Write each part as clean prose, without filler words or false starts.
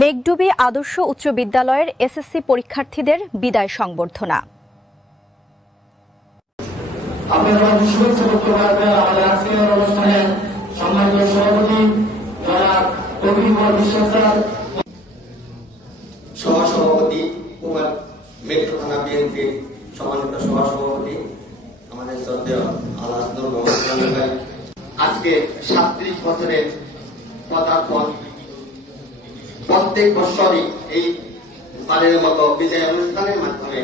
মেঘডুবি আদর্শ উচ্চ বিদ্যালয়ের এসএসসি পরীক্ষার্থীদের বিদায় সংবর্ধনা। সহসভাপতি মেট্রো থানা বিএনপির সম্মানিত সহসভাপতি আমাদের শ্রদ্ধেয় আলহাজ নূর মোহাম্মদ ভাই, আজকে 37 বছরের পদার্পণ। প্রত্যেক বছরই এই বারের মতো বিজয় অনুষ্ঠানের মাধ্যমে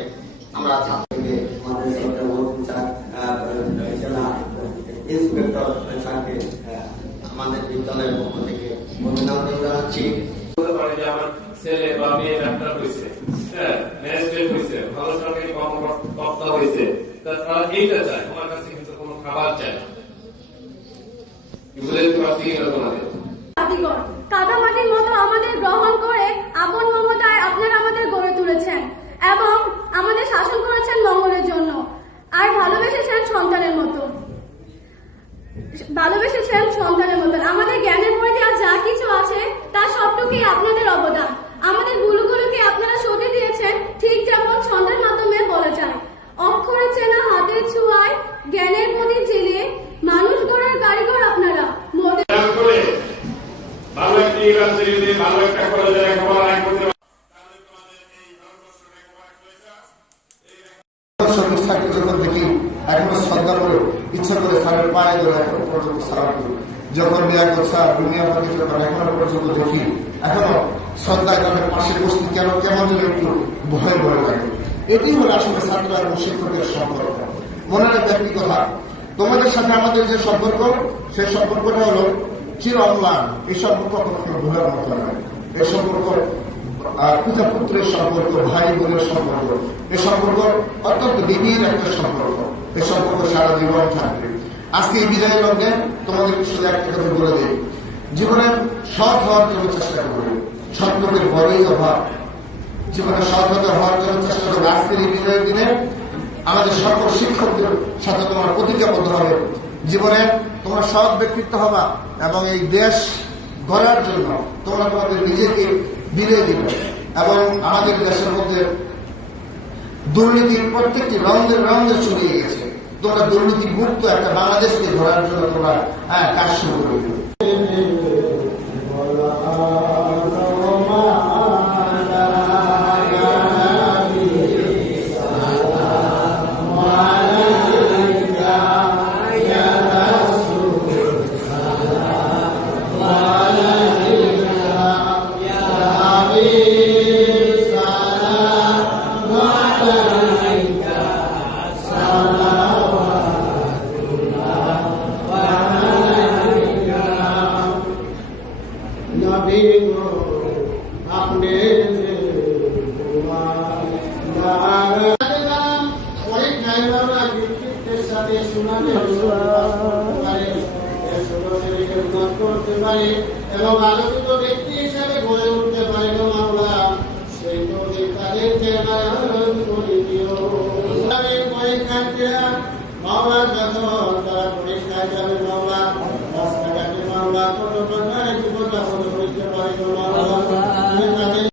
আমরা ছাত্রকে আমাদের জেলা ইন্সপেক্টর স্যারকে আমাদের বিদ্যালয়ের পক্ষ থেকে অভিনন্দন জানাচ্ছি। আমার ছেলে বা মেয়ে ডাক্তার হয়েছে, ম্যাজিস্ট্রেট হয়েছে, ভালো সরকারি কর্মকর্তা হয়েছে, তারা এইটা চায়, আমার কাছে কিন্তু কোনো খাবার চায় না। বুঝতে পারছি কিনা তোমাদের? কাদামাটির মতো আমাদের গ্রহণ করে আপন মমতায় আপনারা আমাদের গড়ে তুলেছেন এবং আমাদের শাসন করেছেন মঙ্গলের জন্য, আর ভালোবেসেছেন সন্তানের মতো। আমাদের জ্ঞানের মধ্যে আর যা কিছু আছে তার সবটুকুই আপনাদের অবদান। আমাদের ভুলগুলোকে আপনারা সটে দিয়েছেন, ঠিক যেমন ছন্দের মাধ্যমে বলা যায়। অক্ষরে চেনা হাতের ছোঁয়ায় জ্ঞানের প্রদীপ জ্বেলে মানুষ গড়ার কারিগর আপনারা। ভালো একটি ইউনিভার্সিটিতে ভালো একটা কলেজে লেখাপড়া করতে যখন দেখি এখনো শ্রদ্ধা করে ইচ্ছা করে স্যারের পায়ে ধরে এখনো পর্যন্ত সালাম করি। যখন স্যার দুনিয়া পাখি যখন এখনো পর্যন্ত দেখি, এখনো শ্রদ্ধায় তাদের পাশে বসতে কেমন যেন একটু ভয় ভয় লাগে। এটি হলো আসলে ছাত্র এবং শিক্ষকের সম্পর্ক। মনে রাখবে একটি কথা, তোমাদের সাথে আমাদের যে সম্পর্ক, সেই সম্পর্কটা হলো চির অম্লান। এই সম্পর্ক কখনো ভুলার মতো নয়। এই সম্পর্ক পিতা পুত্রের সম্পর্ক, ভাই বোনের সম্পর্ক। এই সম্পর্ক অত্যন্ত গভীর একটা সম্পর্ক। এই সম্পর্ক সারা জীবন থাকবে। আজকে এই বিদায়ের লগ্নে তোমাদের শুধু একটা কথা বলে দিই, জীবনে সৎ হওয়ার জন্য চেষ্টা করবে। সৎ লোকের বড়ই অভাব। জীবনে সৎ হওয়ার জন্য চেষ্টা করবে। আজকের এই বিদায়ের দিনে আমাদের সকল শিক্ষকদের সাথে তোমরা প্রতিজ্ঞাবদ্ধ হবে, জীবনে তোমরা সৎ ব্যক্তিত্ব হবা এবং এই দেশ গড়ার জন্য তোমরা তোমাদের নিজেকে বিলিয়ে দিবে। এবং আমাদের দেশের মধ্যে দুর্নীতির প্রত্যেকটি রঙে ছড়িয়ে গেছে। তোমরা দুর্নীতি মুক্ত একটা বাংলাদেশকে ধরার জন্য তোমরা কাজ শুরু করবে। করতে পারে এবং আলোচিত ব্যক্তি হিসাবে গড়ে উঠতে পারে মামলা, সেই তাদেরকে করে দিও। পরীক্ষার্থীরা মামলা যখন তারা পরীক্ষায় যাবে, মামলা রাস্তাঘাটে মামলা কোনো প্রকার বিপদ আপদ হইতে পারে মামলা, তাদের